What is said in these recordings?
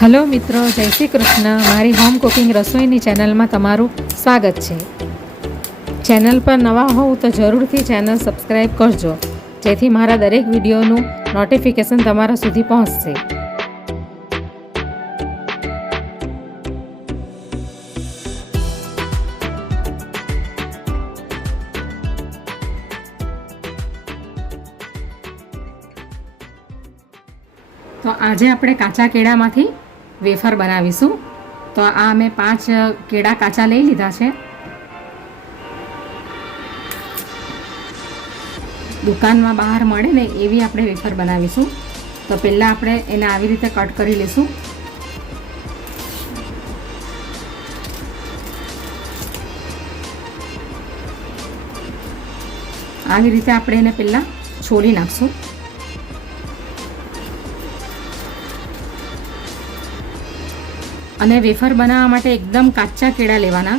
Hello મિત્રો, જય શ્રી કૃષ્ણ. મારી હોમ કુકિંગ રસોઈની ચેનલમાં તમારું સ્વાગત છે. ચેનલ પર નવા હોવ તો જરૂરથી ચેનલ સબસ્ક્રાઈબ કરજો, જેથી મારા દરેક વિડીયોનું નોટિફિકેશન તમારા સુધી પહોંચશે. તો આજે આપણે કાચા કેળામાંથી વેફર બનાવીશું. તો આ મેં 5 કેળા કાચા લઈ લીધા છે. દુકાનમાં બહાર મળે ને એવી આપણે વેફર બનાવીશું. તો પહેલાં આપણે એને આવી રીતે કટ કરી લઈશું. આવી રીતે આપણે એને પહેલાં છોલી નાખશું. અને વેફર બનાવવા માટે એકદમ કાચા કેળા લેવાના.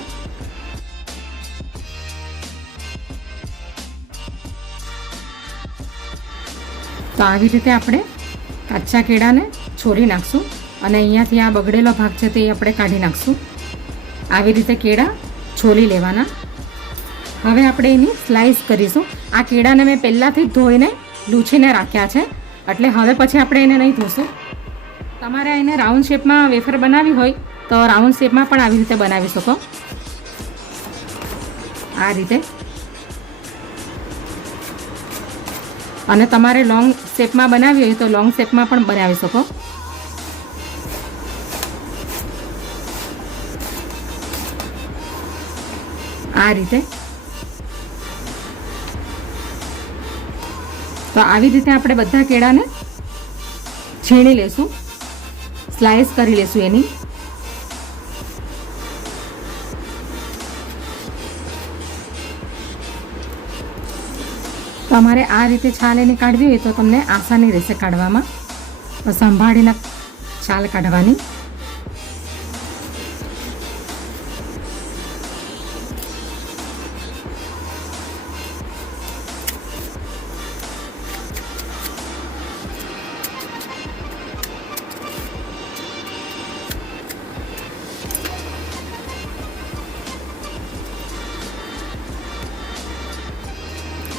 તો આવી રીતે આપણે કાચા કેળાને છોલી નાખશું અને અહીંયાથી આ બગડેલો ભાગ છે તે આપણે કાઢી નાખશું. આવી રીતે કેળા છોલી લેવાના. હવે આપણે એની સ્લાઈસ કરીશું. આ કેળાને મેં પહેલાંથી જ ધોઈને લૂછીને રાખ્યા છે, એટલે હવે પછી આપણે એને નહીં ધોશું. તમારે એને રાઉન્ડ શેપમાં વેફર બનાવી હોય તો રાઉન્ડ શેપમાં પણ આવી રીતે બનાવી શકો. આ રીતે. અને તમારે લોંગ શેપમાં બનાવી હોય તો લોંગ શેપમાં પણ બનાવી શકો. આ રીતે. તો આવી રીતે આપણે બધા કેળાને છીણી લેશું, સ્લાઈસ કરી લેશું એની. તમારે આ રીતે છાલ એની કાઢવી હોય તો તમને આસાની રહેશે કાઢવામાં. તો સંભાળીને છાલ કાઢવાની.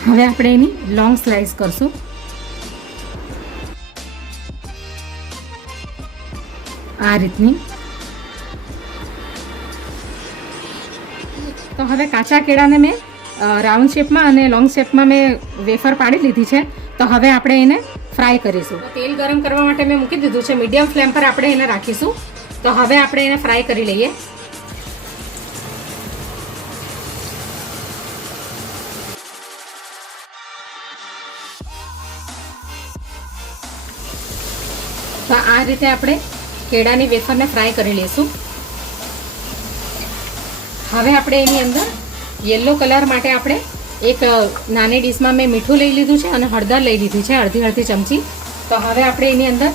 હવે આપણે એની લોંગ સ્લાઈસ કરશું. આ રીતની. તો હવે કાચા કેળાને મેં રાઉન્ડ શેપમાં અને લોંગ શેપમાં મેં વેફર પાડી લીધી છે. તો હવે આપણે એને ફ્રાય કરીશું. તેલ ગરમ કરવા માટે મેં મૂકી દીધું છે. મીડિયમ ફ્લેમ પર આપણે એને રાખીશું. તો હવે આપણે એને ફ્રાય કરી લઈએ. તો આ રીતે આપણે કેળાની વેફરને ફ્રાય કરી લઈશું. હવે આપણે એની અંદર યલો કલર માટે આપણે એક નાની ડીશમાં મેં મીઠું લઈ લીધું છે અને હળદર લઈ લીધી છે, અડધી ચમચી. તો હવે આપણે એની અંદર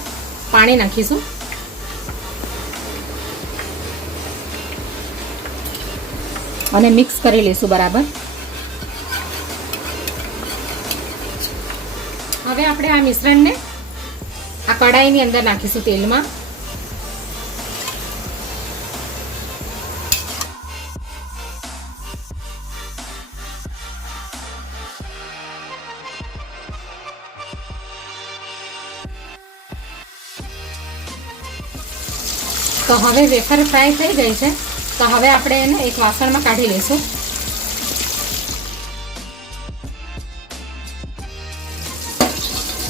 પાણી નાખીશું. અને મિક્સ કરી લઈશું બરાબર. હવે આપણે આ મિશ્રણને આ કઢાઈની અંદર નાખીશું તેલમાં. તો હવે વેફર ફ્રાય થઈ ગઈ છે. તો હવે આપણે એને એક વાસણમાં કાઢી લઈશું.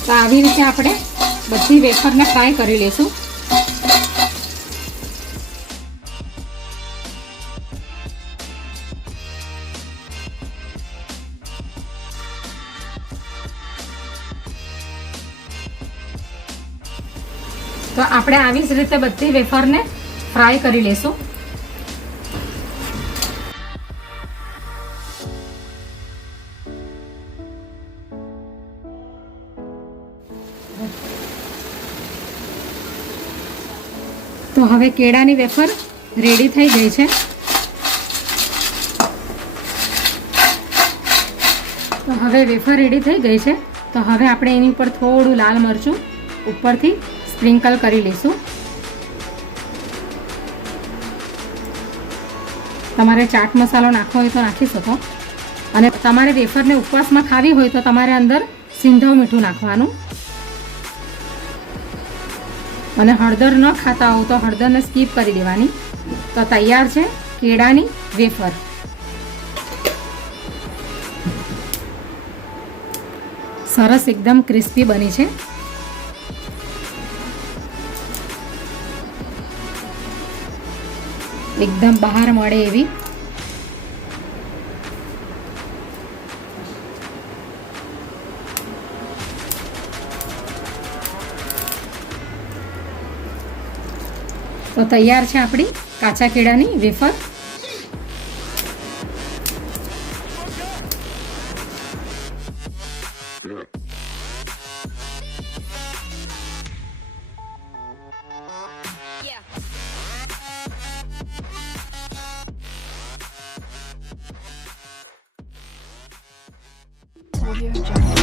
તો આવી રીતે આપણે બધી વેફરને ફ્રાય કરી લઈશું. તો આપણે આવી જ રીતે બધી વેફરને ફ્રાય કરી લઈશું. તો હવે કેળાની વેફર રેડી થઈ ગઈ છે. તો હવે વેફર રેડી થઈ ગઈ છે. તો હવે આપણે એની ઉપર થોડું લાલ મરચું ઉપરથી સ્પ્રિંકલ કરી લઈશું. તમારે ચાટ મસાલો નાખવો હોય તો નાખી શકો. અને તમારે વેફરને ઉપવાસમાં ખાવી હોય તો તમારે અંદર સિંધવ મીઠું નાખવાનું. અને હળદર ન ખાતા હોવ તો હળદરને સ્કીપ કરી દેવાની. તો તૈયાર છે કેળાની વેફર. સરસ એકદમ ક્રિસ્પી બની છે. એકદમ બહાર મળે એવી. તો તૈયાર છે આપણી કાચા કેળાની વેફર. Audio Jungle.